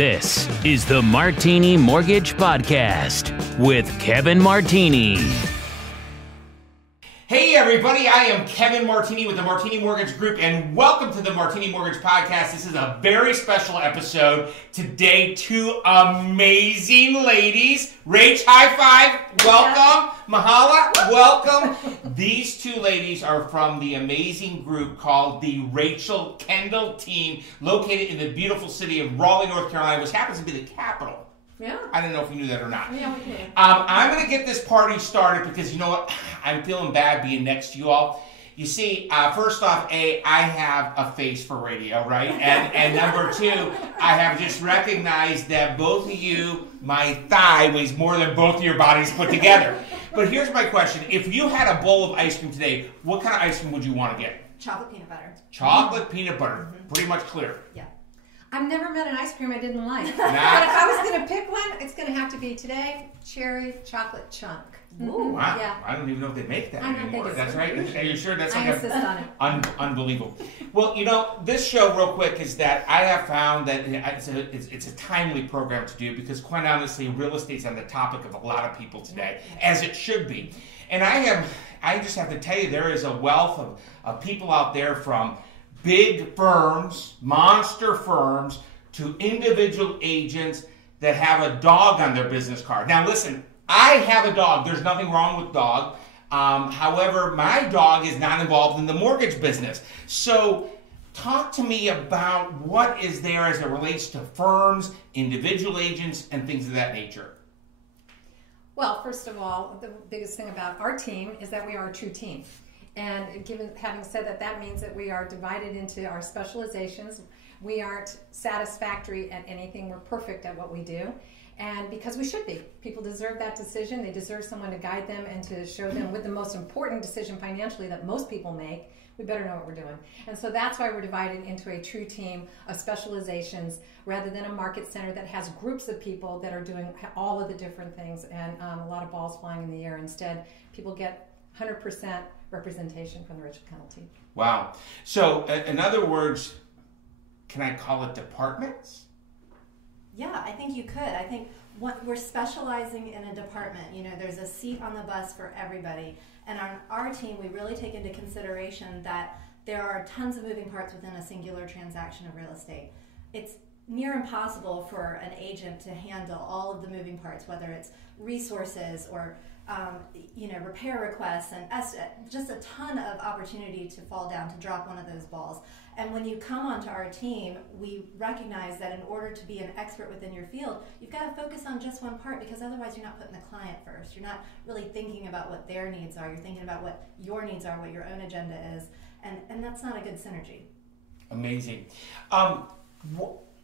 This is the Martini Mortgage Podcast with Kevin Martini. Hey everybody, I am Kevin Martini with the Martini Mortgage Group, and welcome to the Martini Mortgage Podcast. This is a very special episode. Today, two amazing ladies. Rach, high five, welcome. Mahala, welcome. These two ladies are from the amazing group called the Rachel Kendal Team, located in the beautiful city of Raleigh, North Carolina, which happens to be the capital. Yeah. I don't know if you knew that or not. Yeah, we can. I'm going to get this party started because you know what? I'm feeling bad being next to you all. You see, first off, I have a face for radio, right? And number two, I have just recognized that both of you, my thigh weighs more than both of your bodies put together. But here's my question. If you had a bowl of ice cream today, what kind of ice cream would you want to get? Chocolate peanut butter. Chocolate peanut butter. Pretty much clear. Yeah. I've never met an ice cream I didn't like. Nah. But if I was going to pick one, it's going to have to be today, cherry chocolate chunk. Ooh, wow. Yeah. I don't even know if they make that I don't anymore. think That's right? Are you sure? That's I like insist on it. Unbelievable. Well, you know, this show, real quick, is that I have found that it's a timely program to do because, quite honestly, real estate's on the topic of a lot of people today, as it should be. And I just have to tell you, there is a wealth of people out there from big firms, monster firms, to individual agents that have a dog on their business card. Now listen, I have a dog. There's nothing wrong with dog. However, my dog is not involved in the mortgage business. So talk to me about what is there as it relates to firms, individual agents, and things of that nature. Well, first of all, the biggest thing about our team is that we are a true team. And having said that, that means that we are divided into our specializations. We aren't satisfactory at anything. We're perfect at what we do. And because we should be. People deserve that decision. They deserve someone to guide them and to show them with the most important decision financially that most people make. We better know what we're doing. And so that's why we're divided into a true team of specializations rather than a market center that has groups of people that are doing all of the different things and a lot of balls flying in the air. Instead, people get 100% representation from the Rachel Kendal Team. Wow. So, in other words, can I call it departments? Yeah, I think you could. I think we're specializing in a department. You know, there's a seat on the bus for everybody. And on our team, we really take into consideration that there are tons of moving parts within a singular transaction of real estate. It's near impossible for an agent to handle all of the moving parts, whether it's resources or repair requests and just a ton of opportunity to fall down, to drop one of those balls. And when you come onto our team, we recognize that in order to be an expert within your field, you've got to focus on just one part because otherwise you're not putting the client first. You're not really thinking about what their needs are. You're thinking about what your needs are, what your own agenda is. And that's not a good synergy. Amazing.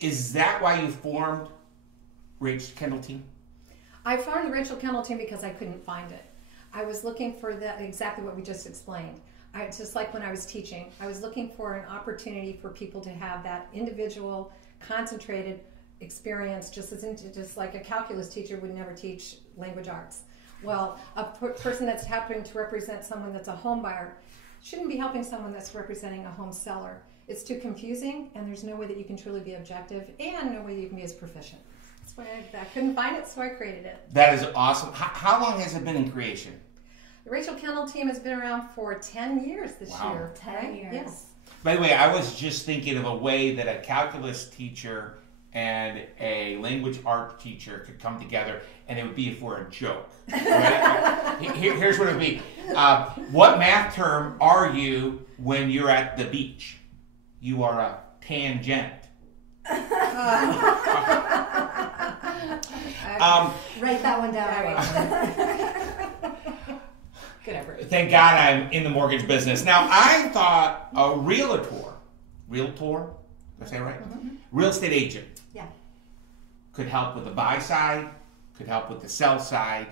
Is that why you formed Rachel Kendal Team? I formed the Rachel Kendal Team because I couldn't find it. I was looking for that exactly what we just explained. Just like when I was teaching, I was looking for an opportunity for people to have that individual, concentrated experience, just like a calculus teacher would never teach language arts. Well, a person that's happening to represent someone that's a home buyer shouldn't be helping someone that's representing a home seller. It's too confusing, and there's no way that you can truly be objective, and no way that you can be as proficient. That's why I couldn't find it, so I created it. That is awesome. How long has it been in creation? The Rachel Kendal Team has been around for 10 years this year. 10 years. Yes. By the way, I was just thinking of a way that a calculus teacher and a language art teacher could come together, and it would be for a joke. Right? Here's what it would be. What math term are you when you're at the beach? You are a tangent. Write that one down. Good effort. Thank God I'm in the mortgage business. Now, I thought a realtor, did I say it right? Mm-hmm. Real estate agent. Yeah. Could help with the buy side, could help with the sell side.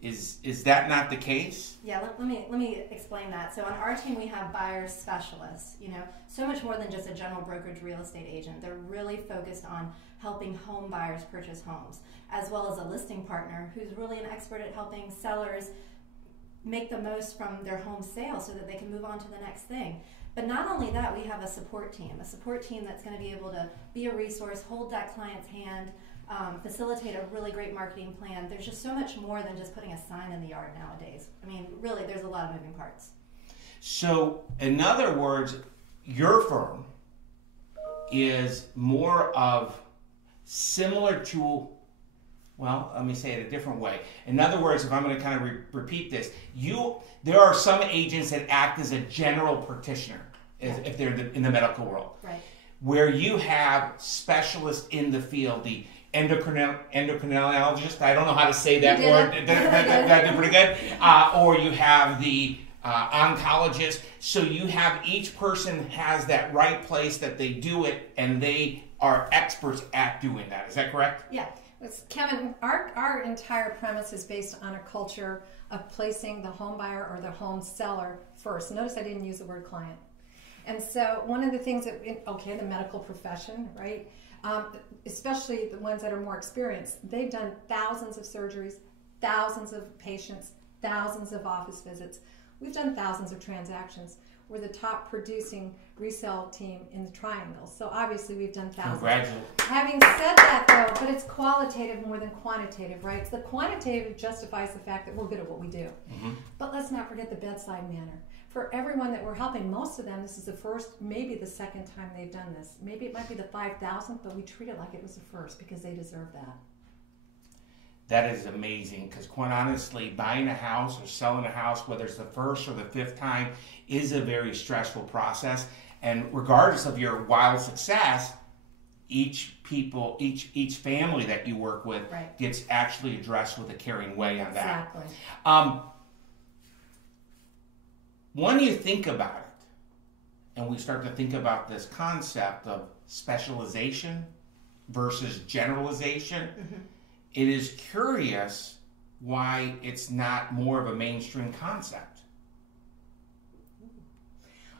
Is that not the case? Yeah, let me explain that. So on our team, we have buyers specialists, so much more than just a general brokerage real estate agent. They're really focused on helping home buyers purchase homes, as well as a listing partner who's really an expert at helping sellers make the most from their home sale so that they can move on to the next thing. But not only that, we have a support team that's going to be able to be a resource, hold that client's hand, facilitate a really great marketing plan. There's just so much more than just putting a sign in the yard nowadays. I mean, really, there's a lot of moving parts. So, in other words, your firm is more of similar to, well, let me say it a different way. In other words, if I'm going to kind of repeat this, there are some agents that act as a general practitioner, if they're in the medical world, right? Where you have specialists in the field, the endocrinologist, I don't know how to say that word, that did pretty good, or you have the oncologist. So you have, each person has that right place that they do it, and they are experts at doing that. Is that correct? Yeah. Kevin, our entire premise is based on a culture of placing the home buyer or the home seller first. Notice I didn't use the word client. And so one of the things that, the medical profession, right? Especially the ones that are more experienced, they've done thousands of surgeries, thousands of patients, thousands of office visits. We've done thousands of transactions. We're the top producing resale team in the Triangle. So obviously we've done thousands. Congratulations. Having said that though, but it's qualitative more than quantitative, right? So the quantitative justifies the fact that we're good at what we do. Mm-hmm. But let's not forget the bedside manner. For everyone that we're helping, most of them, this is the first, maybe the second time they've done this. Maybe it might be the 5,000th, but we treat it like it was the first because they deserve that. That is amazing, because quite honestly, buying a house or selling a house, whether it's the first or the fifth time, is a very stressful process. And regardless of your wild success, each family that you work with gets actually addressed with a caring way on that. Exactly. When you think about it, and we start to think about this concept of specialization versus generalization, it is curious why it's not more of a mainstream concept.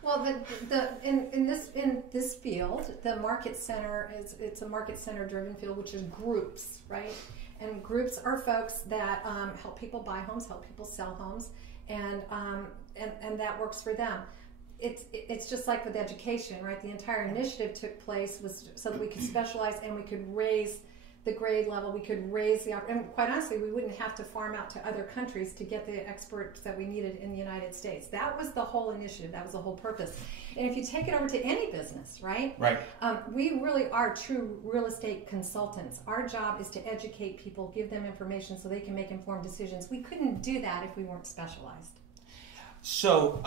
Well, in this field, the market center it's a market center driven field, which is groups, right? And groups are folks that help people buy homes, help people sell homes, and that works for them. It's just like with education, right? The entire initiative took place was so that we could specialize and we could raise the grade level, we could raise and quite honestly, we wouldn't have to farm out to other countries to get the experts that we needed in the United States. That was the whole initiative. That was the whole purpose. And if you take it over to any business, right? We really are true real estate consultants. Our job is to educate people, give them information so they can make informed decisions. We couldn't do that if we weren't specialized. So,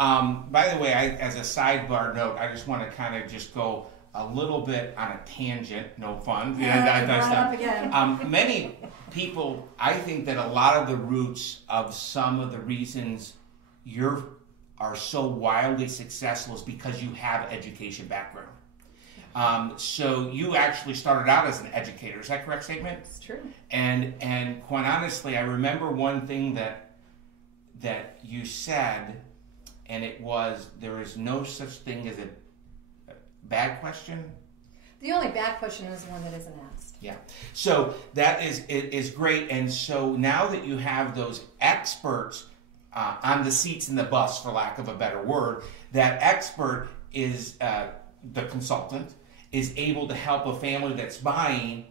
by the way, as a sidebar note, I just want to kind of just go a little bit on a tangent, no fun. Many people, I think that a lot of the roots of some of the reasons you are so wildly successful is because you have education background. So you actually started out as an educator. Is that a correct statement? It's true. And quite honestly, I remember one thing that you said, and it was, there is no such thing as a bad question? The only bad question is the one that isn't asked. Yeah. So that is great. And so now that you have those experts on the seats in the bus, for lack of a better word, that expert is the consultant is able to help a family that's buying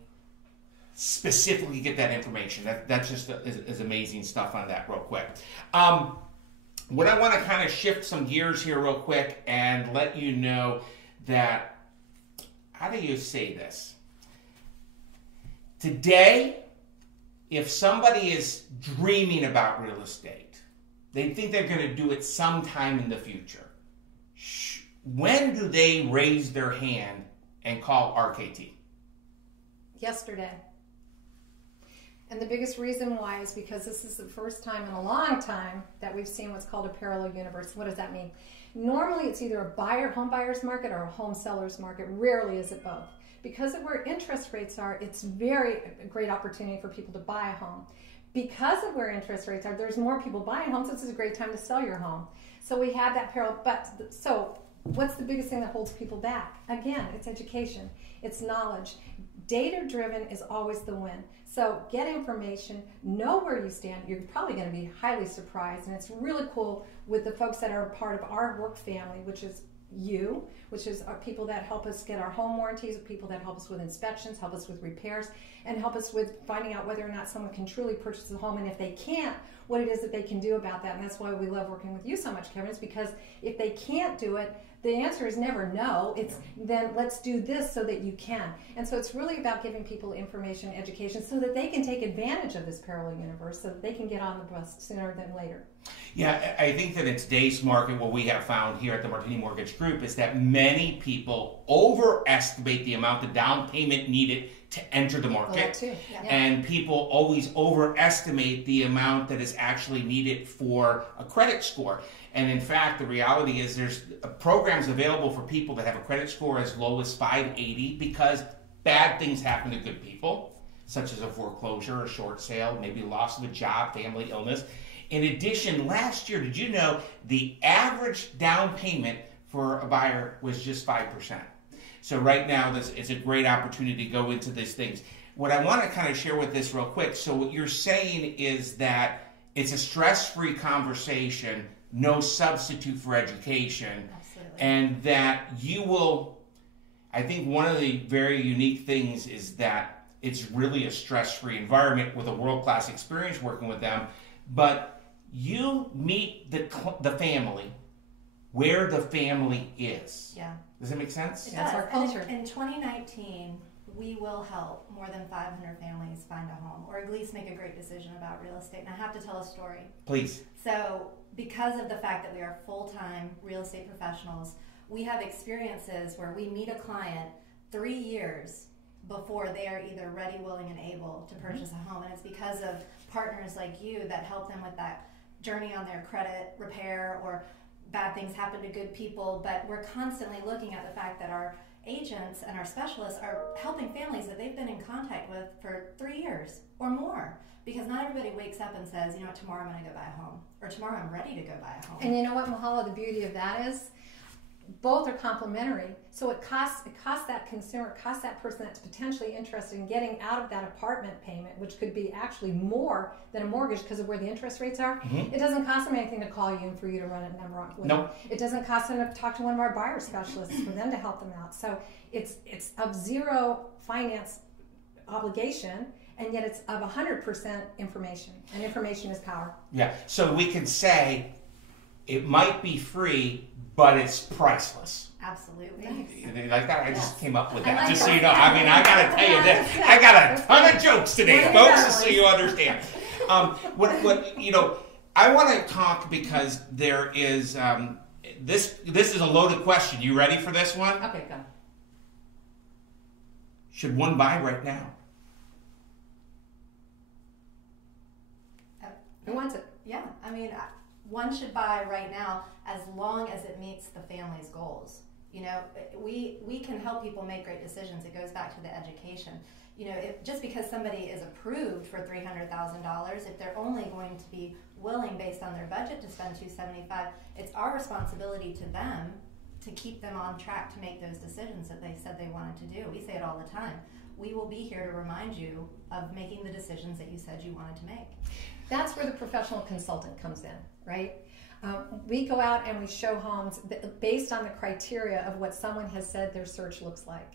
specifically get that information. That's just is amazing stuff on that real quick. What I want to kind of shift some gears here real quick and let you know that, how do you say this? Today, if somebody is dreaming about real estate, they think they're going to do it sometime in the future. When do they raise their hand and call RKT? Yesterday. And the biggest reason why is because this is the first time in a long time that we've seen what's called a parallel universe. What does that mean? Normally it's either a home buyer's market or a home seller's market. Rarely is it both. Because of where interest rates are, it's a great opportunity for people to buy a home. Because of where interest rates are, there's more people buying homes. This is a great time to sell your home. So we have that parallel. So what's the biggest thing that holds people back? Again, it's education. It's knowledge. Data-driven is always the win. So get information, know where you stand. You're probably going to be highly surprised, and it's really cool with the folks that are part of our work family, which is you, which is our people that help us get our home warranties, people that help us with inspections, help us with repairs, and help us with finding out whether or not someone can truly purchase a home, and if they can't, what it is that they can do about that. And that's why we love working with you so much, Kevin, is because if they can't do it, the answer is never no. It's then let's do this so that you can. And so it's really about giving people information, education, so that they can take advantage of this parallel universe, so that they can get on the bus sooner than later. Yeah, I think that in today's market, what we have found here at the Martini Mortgage Group is that many people overestimate the amount of down payment needed to enter the market. Well, that too. Yeah. And people always overestimate the amount that is actually needed for a credit score. And in fact, the reality is there's programs available for people that have a credit score as low as 580 because bad things happen to good people, such as a foreclosure, a short sale, maybe loss of a job, family illness. In addition, last year, did you know the average down payment for a buyer was just 5%? So right now, it's a great opportunity to go into these things. What I want to kind of share with this real quick, so what you're saying is that it's a stress-free conversation, no substitute for education. Absolutely. And that you will, I think one of the very unique things is that it's really a stress-free environment with a world-class experience working with them, but you meet the family where the family is. Yeah. Does that make sense? It That's does. our culture. In 2019, we will help more than 500 families find a home, or at least make a great decision about real estate. And I have to tell a story. Please. So, because of the fact that we are full-time real estate professionals, we have experiences where we meet a client 3 years before they are either ready, willing, and able to purchase a home. And it's because of partners like you that help them with that journey on their credit repair, or bad things happen to good people. But we're constantly looking at the fact that our agents and our specialists are helping families that they've been in contact with for 3 years or more. Because not everybody wakes up and says, you know what, tomorrow I'm going to go buy a home, or tomorrow I'm ready to go buy a home. And you know what, Mahala, the beauty of that is both are complementary. So it costs that consumer, costs that person that's potentially interested in getting out of that apartment payment, which could be actually more than a mortgage because of where the interest rates are. Mm-hmm. It doesn't cost them anything to call you and for you to run a number on with Nope. them. It doesn't cost them to talk to one of our buyer specialists for them to help them out. So it's of zero finance obligation, and yet it's of 100% information, and information is power. Yeah. So we can say it might be free, but it's priceless. Absolutely. You like that? I just came up with that. like Just so that. you know. I mean, I got to tell you this. I got a ton of jokes today, folks, just so you understand. What you know, I want to talk because there is this is a loaded question. You ready for this one? Okay, go. Should one buy right now? Who wants it? Yeah, I mean, one should buy right now as long as it meets the family's goals. You know, we can help people make great decisions. It goes back to the education. You know, just because somebody is approved for $300,000, if they're only going to be willing, based on their budget, to spend $275,000, it's our responsibility to them to keep them on track to make those decisions that they said they wanted to do. We say it all the time. We will be here to remind you of making the decisions that you said you wanted to make. That's where the professional consultant comes in, right? We go out and we show homes based on the criteria of what someone has said their search looks like.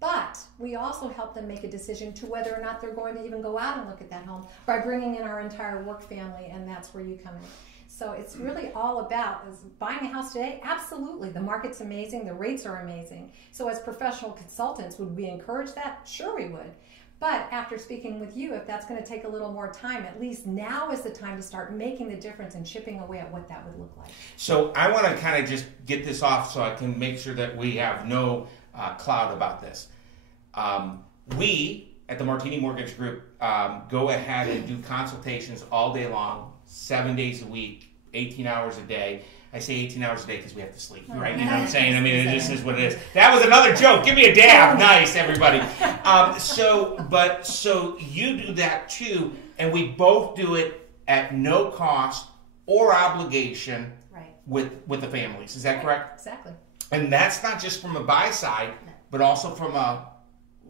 But we also help them make a decision to whether or not they're going to even go out and look at that home by bringing in our entire work family, and that's where you come in. So it's really all about, is buying a house today? Absolutely. The market's amazing. The rates are amazing. So as professional consultants, would we encourage that? Sure we would. But after speaking with you, if that's going to take a little more time, at least now is the time to start making the difference and chipping away at what that would look like. So I want to kind of just get this off so I can make sure that we have no cloud about this. We at the Martini Mortgage Group go ahead and do consultations all day long, 7 days a week, 18 hours a day. I say 18 hours a day because we have to sleep, right? You know what I'm saying? I mean, it just is what it is. That was another joke. Give me a dab. Nice, everybody. So you do that too, and we both do it at no cost or obligation, Right. with the families. Is that correct? Exactly. And that's not just from a buy side, but also from a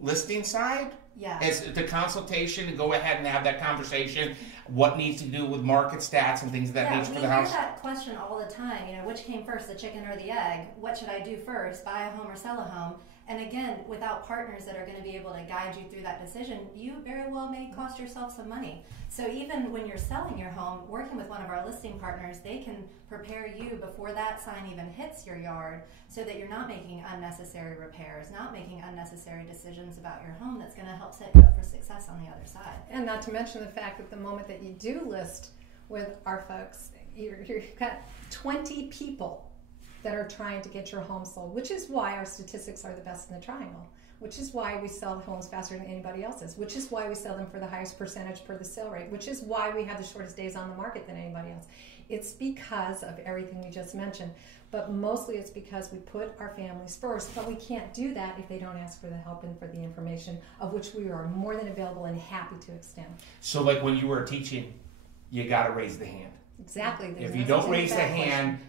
listing side? Yeah. As the consultation to go ahead and have that conversation, what needs to do with market stats and things of that nature for the house? We hear that question all the time. Which came first, the chicken or the egg? What should I do first, buy a home or sell a home? And again, without partners that are going to be able to guide you through that decision, you very well may cost yourself some money. So even when you're selling your home, working with one of our listing partners, they can prepare you before that sign even hits your yard so that you're not making unnecessary repairs, not making unnecessary decisions about your home that's going to help set you up for success on the other side. And not to mention the fact that the moment that you do list with our folks, you've got 20 people that are trying to get your home sold, which is why our statistics are the best in the triangle, which is why we sell homes faster than anybody else's, which is why we sell them for the highest percentage per the sale rate, which is why we have the shortest days on the market than anybody else. It's because of everything we just mentioned, but mostly it's because we put our families first, but we can't do that if they don't ask for the help and for the information, of which we are more than available and happy to extend. So like when you were teaching, you got to raise the hand. Exactly. If you don't raise the hand,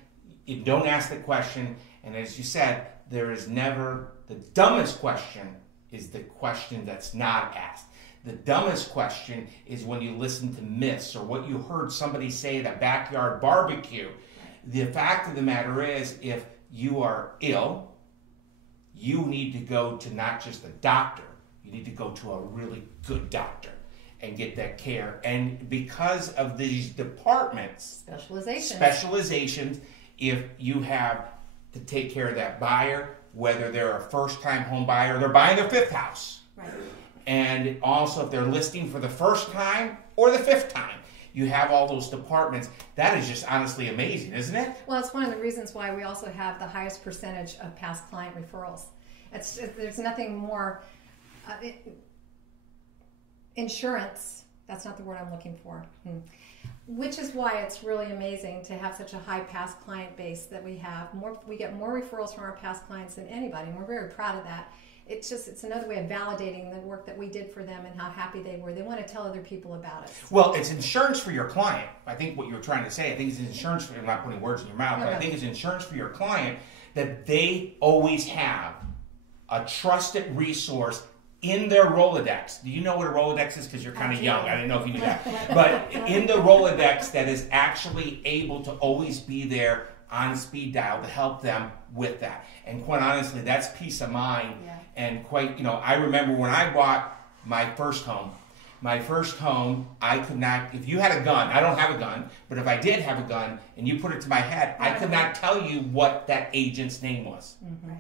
you don't ask the question, and as you said, there is never, the dumbest question is the question that's not asked. The dumbest question is when you listen to myths or what you heard somebody say at a backyard barbecue. The fact of the matter is, if you are ill, you need to go to not just a doctor, you need to go to a really good doctor and get that care. And because of these departments, specializations, if you have to take care of that buyer, whether they're a first-time home buyer, they're buying their fifth house. Right. And also if they're listing for the first time or the fifth time, you have all those departments. That is just honestly amazing, isn't it? Well, it's one of the reasons why we also have the highest percentage of past client referrals. There's nothing more... insurance, that's not the word I'm looking for. Which is why it's really amazing to have such a high past client base that we have. We get more referrals from our past clients than anybody, and we're very proud of that. It's another way of validating the work that we did for them and how happy they were. They want to tell other people about it. Well, it's insurance for your client. I think what you're trying to say, I think it's insurance for, I'm not putting words in your mouth, but I think it's insurance for your client that they always have a trusted resource in their Rolodex. Do you know what a Rolodex is? Because you're kind of young. I didn't know if you knew that. But in the Rolodex that is actually able to always be there on speed dial to help them with that. And quite honestly, that's peace of mind. Yeah. And quite, I remember when I bought my first home, I could not, if you had a gun, I don't have a gun, but if I did have a gun and you put it to my head, I could not tell you what that agent's name was. Mm-hmm.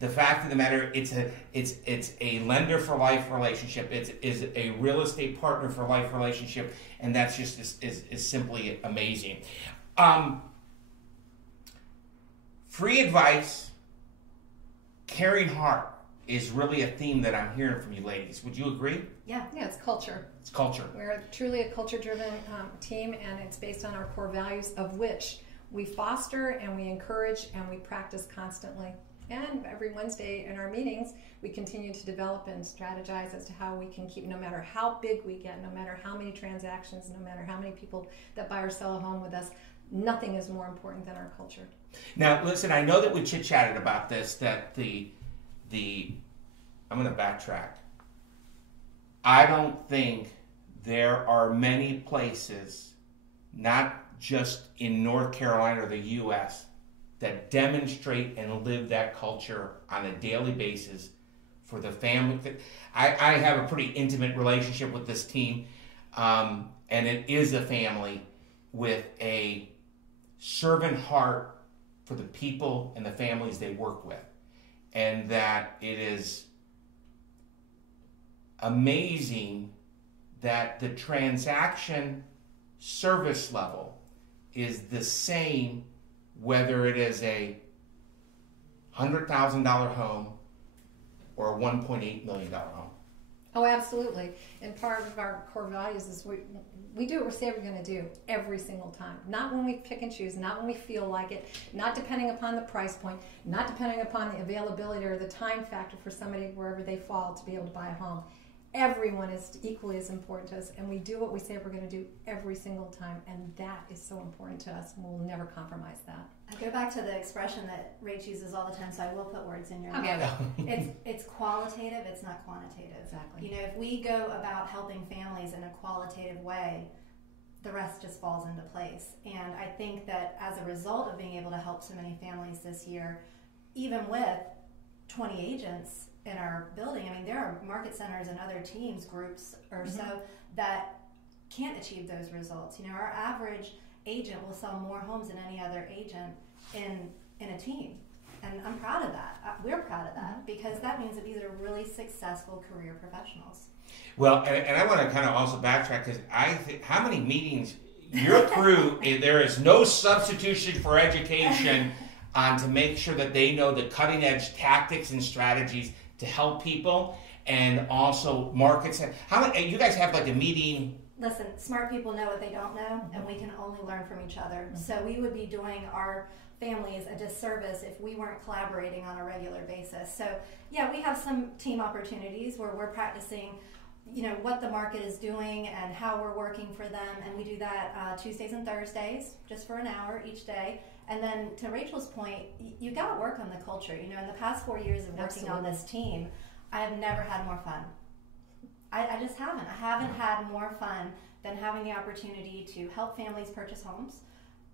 The fact of the matter, it's a lender for life relationship. It's a real estate partner for life relationship, and that's just is simply amazing. Free advice, caring heart is really a theme that I'm hearing from you ladies. Would you agree? Yeah, it's culture. It's culture. We're truly a culture-driven team, and it's based on our core values, of which we foster and we encourage and we practice constantly. And every Wednesday in our meetings, we continue to develop and strategize as to how we can keep, no matter how big we get, no matter how many transactions, no matter how many people that buy or sell a home with us, nothing is more important than our culture. Now, listen, I know that we chit-chatted about this, that I'm going to backtrack. I don't think there are many places, not just in North Carolina or the U.S., that demonstrate and live that culture on a daily basis for the family. I have a pretty intimate relationship with this team, and it is a family with a servant heart for the people and the families they work with. And that it is amazing that the transaction service level is the same whether it is a $100,000 home or a $1.8 million home. Oh, absolutely. And part of our core values is we do what we say we're going to do every single time. Not when we pick and choose, not when we feel like it, not depending upon the price point, not depending upon the availability or the time factor for somebody wherever they fall to be able to buy a home. Everyone is equally as important to us, and we do what we say we're going to do every single time, and that is so important to us, and we'll never compromise that. I go back to the expression that Rach uses all the time, so I will put words in your mouth. Okay. It's qualitative, it's not quantitative. Exactly. You know, if we go about helping families in a qualitative way, the rest just falls into place. And I think that as a result of being able to help so many families this year, even with 20 agents in our building, I mean, there are market centers and other teams, groups or so, that can't achieve those results. You know, our average agent will sell more homes than any other agent in a team. And I'm proud of that. We're proud of that because that means that these are really successful career professionals. Well, and I want to kind of also backtrack because I think how many meetings your crew, there is no substitution for education to make sure that they know the cutting edge tactics and strategies to help people and also markets. How you guys have like a meeting? Listen, smart people know what they don't know, and we can only learn from each other. So we would be doing our families a disservice if we weren't collaborating on a regular basis. So yeah, we have some team opportunities where we're practicing, you know, what the market is doing and how we're working for them, and we do that Tuesdays and Thursdays, just for an hour each day. And then to Rachel's point, you got to work on the culture. You know, in the past 4 years of working on this team, I have never had more fun. I just haven't. I haven't had more fun than having the opportunity to help families purchase homes,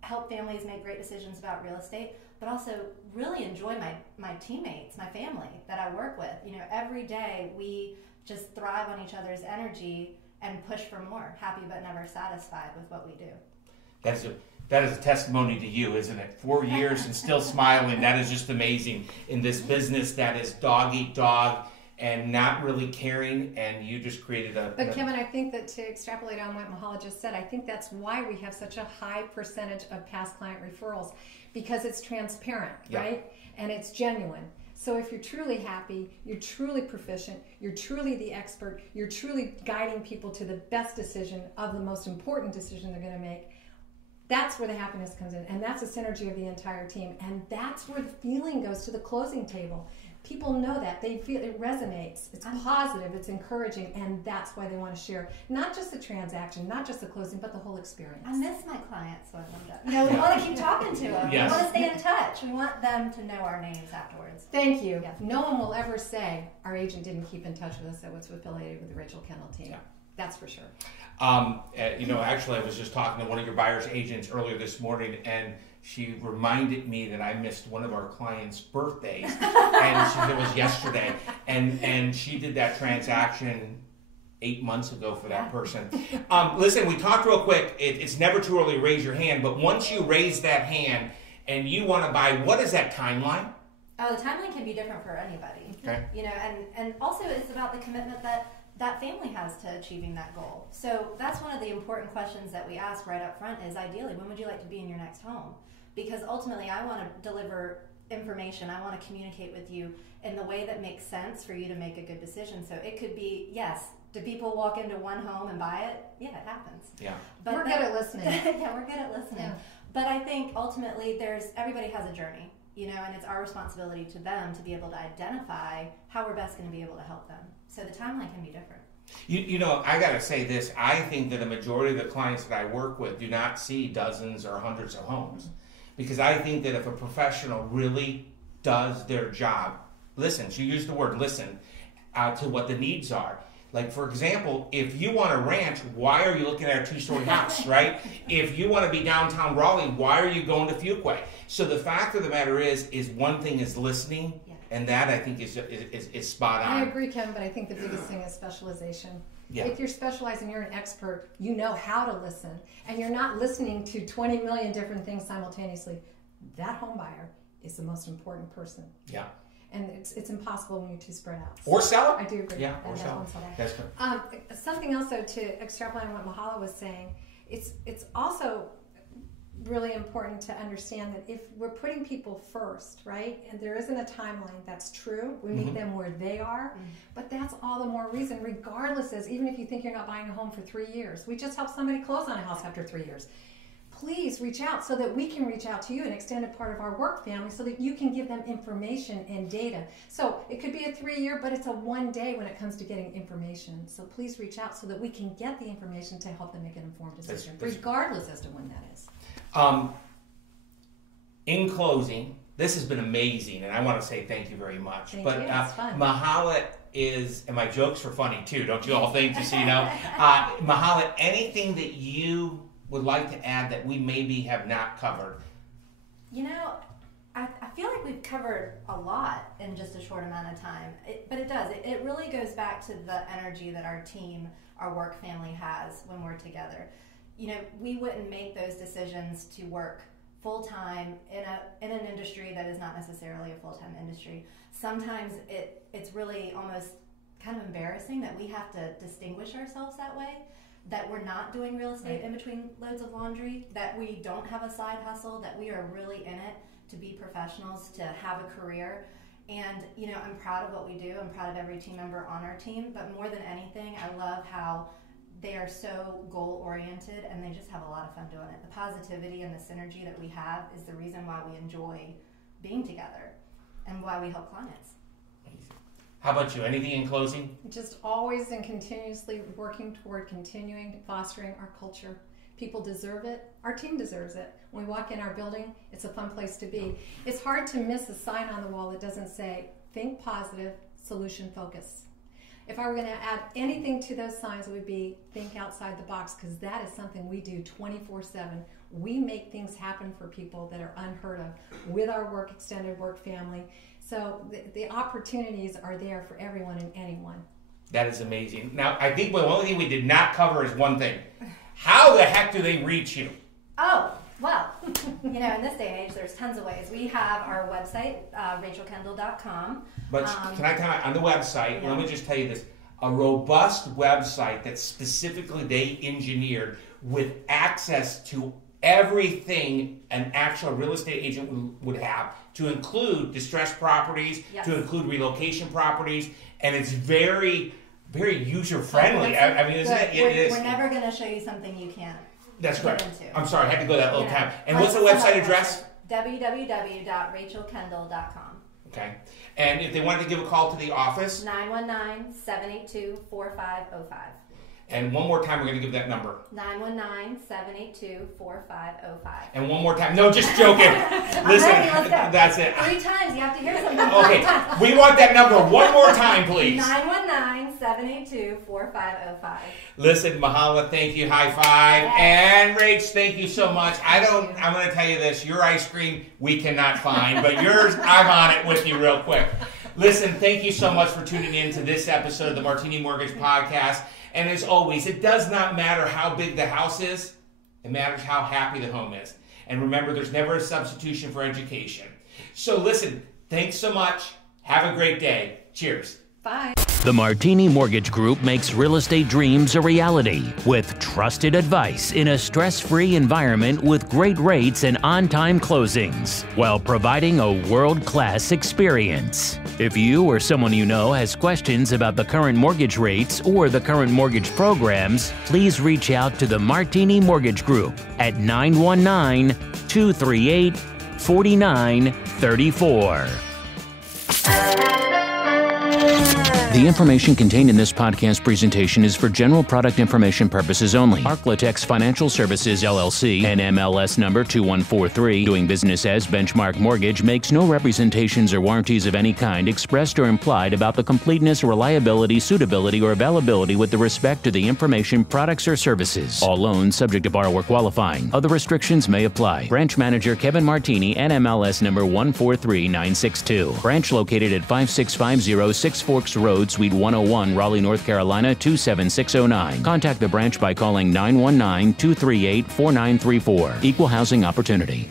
help families make great decisions about real estate, but also really enjoy my teammates, my family that I work with. You know, every day we just thrive on each other's energy and push for more, happy but never satisfied with what we do. That is a testimony to you, isn't it? 4 years and still smiling. That is just amazing in this business that is dog eat dog and not really caring, and you just created a... But Kevin, I think that to extrapolate on what Mahala just said, I think that's why we have such a high percentage of past client referrals, because it's transparent, right? And it's genuine. So if you're truly happy, you're truly proficient, you're truly the expert, you're truly guiding people to the best decision of the most important decision they're going to make, that's where the happiness comes in. And that's the synergy of the entire team. And that's where the feeling goes to the closing table. People know that. They feel it resonates. It's positive. It's encouraging. And that's why they want to share not just the transaction, not just the closing, but the whole experience. I miss my clients, so I love that. You know, we want to keep talking to them. Yes. We want to stay in touch. We want them to know our names afterwards. Thank you. Yeah. No one will ever say our agent didn't keep in touch with us that was affiliated with the Rachel Kendal Team. Yeah. That's for sure. You know, actually, I was just talking to one of your buyer's agents earlier this morning, and she reminded me that I missed one of our clients' birthdays, and it was yesterday, and she did that transaction 8 months ago for that person. Listen, we talked real quick. It's never too early to raise your hand, but once you raise that hand and you want to buy, what is that timeline? Oh, the timeline can be different for anybody. Okay. You know, and also it's about the commitment that family has to achieving that goal. So that's one of the important questions that we ask right up front is, ideally, when would you like to be in your next home? Because ultimately, I want to deliver information. I want to communicate with you in the way that makes sense for you to make a good decision. So it could be, yes, do people walk into one home and buy it? Yeah, it happens. Yeah. But we're good at listening. Yeah, we're good at listening. Yeah. But I think ultimately everybody has a journey, you know, and it's our responsibility to them to be able to identify how we're best going to be able to help them. So the timeline can be different. You know, I got to say this. I think that a majority of the clients that I work with do not see dozens or hundreds of homes. Because I think that if a professional really does their job, listens, you use the word listen, to what the needs are. Like, for example, if you want a ranch, why are you looking at a 2-story house, right? If you want to be downtown Raleigh, why are you going to Fuquay? So the fact of the matter is one thing is listening, and that I think is spot on. I agree, Kevin, but I think the biggest thing is specialization. Yeah. If you're specializing, you're an expert, you know how to listen, and you're not listening to 20 million different things simultaneously. That home buyer is the most important person. Yeah. And it's impossible when you're too spread out. Or seller. I do agree. Yeah, or seller. That's good. Something else, though, to extrapolate on what Mahala was saying, it's also really important to understand that if we're putting people first, right, and there isn't a timeline, that's true. We meet them where they are, but that's all the more reason, regardless, even if you think you're not buying a home for 3 years. We just helped somebody close on a house after 3 years. Please reach out so that we can reach out to you, an extended part of our work family, so that you can give them information and data. So it could be a 3-year, but it's a 1 day when it comes to getting information. So please reach out so that we can get the information to help them make an informed decision, regardless as to when that is. in closing, this has been amazing, and I want to say thank you very much. Thank you. It's fun. Mahala is, and my jokes were funny too, don't you all think, just so you know? Mahala, anything that you would like to add that we maybe have not covered? You know, I feel like we've covered a lot in just a short amount of time, but it does. It really goes back to the energy that our team, our work family has when we're together. You know, we wouldn't make those decisions to work full-time in an industry that is not necessarily a full-time industry. Sometimes it's really almost kind of embarrassing that we have to distinguish ourselves that way, that we're not doing real estate in between loads of laundry, that we don't have a side hustle, that we are really in it to be professionals, to have a career. And, you know, I'm proud of what we do. I'm proud of every team member on our team, but more than anything, I love how they are so goal-oriented and they just have a lot of fun doing it. The positivity and the synergy that we have is the reason why we enjoy being together and why we help clients. How about you? Anything in closing? Just always and continuously working toward continuing fostering our culture. People deserve it. Our team deserves it. When we walk in our building, it's a fun place to be. It's hard to miss a sign on the wall that doesn't say, think positive, solution focus. If I were going to add anything to those signs, it would be think outside the box, because that is something we do 24/7. We make things happen for people that are unheard of with our work, extended work family. So the opportunities are there for everyone and anyone. That is amazing. Now, I think the only thing we did not cover is one thing. How the heck do they reach you? Oh, well, you know, in this day and age, there's tons of ways. We have our website, rachelkendal.com. But can I comment on the website? Yeah. Let me just tell you this. A robust website that specifically they engineered with access to everything an actual real estate agent would have, to include distressed properties, Yes. to include relocation properties, and it's very, very user-friendly. I mean, isn't it? It is. We're never going to show you something you can't. That's correct. get into. I'm sorry, I had to go that little You know, time. And like what's the some website other address? websites, www.rachelkendal.com. Okay. And if they wanted to give a call to the office, 919-782-4505. and one more time, we're going to give that number. 919-782-4505. And one more time. No, just joking. Listen, Let's go. that's it. 3 times. You have to hear something. Okay, we want that number one more time, please. 919-782-4505. Listen, Mahala, thank you. High five. Yes. And Rach, thank you so much. I'm going to tell you this. Your ice cream, we cannot find, but yours, I'm on it with you real quick. Listen, thank you so much for tuning in to this episode of the Martini Mortgage Podcast. And as always, it does not matter how big the house is. It matters how happy the home is. And remember, there's never a substitution for education. So listen, thanks so much. Have a great day. Cheers. Bye. The Martini Mortgage Group makes real estate dreams a reality with trusted advice in a stress-free environment with great rates and on-time closings while providing a world-class experience. If you or someone you know has questions about the current mortgage rates or the current mortgage programs, please reach out to the Martini Mortgage Group at 919-238-4934. The information contained in this podcast presentation is for general product information purposes only. Arklatex Financial Services, LLC, NMLS number 2143, doing business as Benchmark Mortgage, makes no representations or warranties of any kind expressed or implied about the completeness, reliability, suitability, or availability with respect to the information, products, or services. All loans subject to borrower qualifying. Other restrictions may apply. Branch Manager Kevin Martini, NMLS number 143962. Branch located at 5650 Six Forks Road, Suite 101, Raleigh, North Carolina 27609. Contact the branch by calling 919-238-4934. Equal housing opportunity.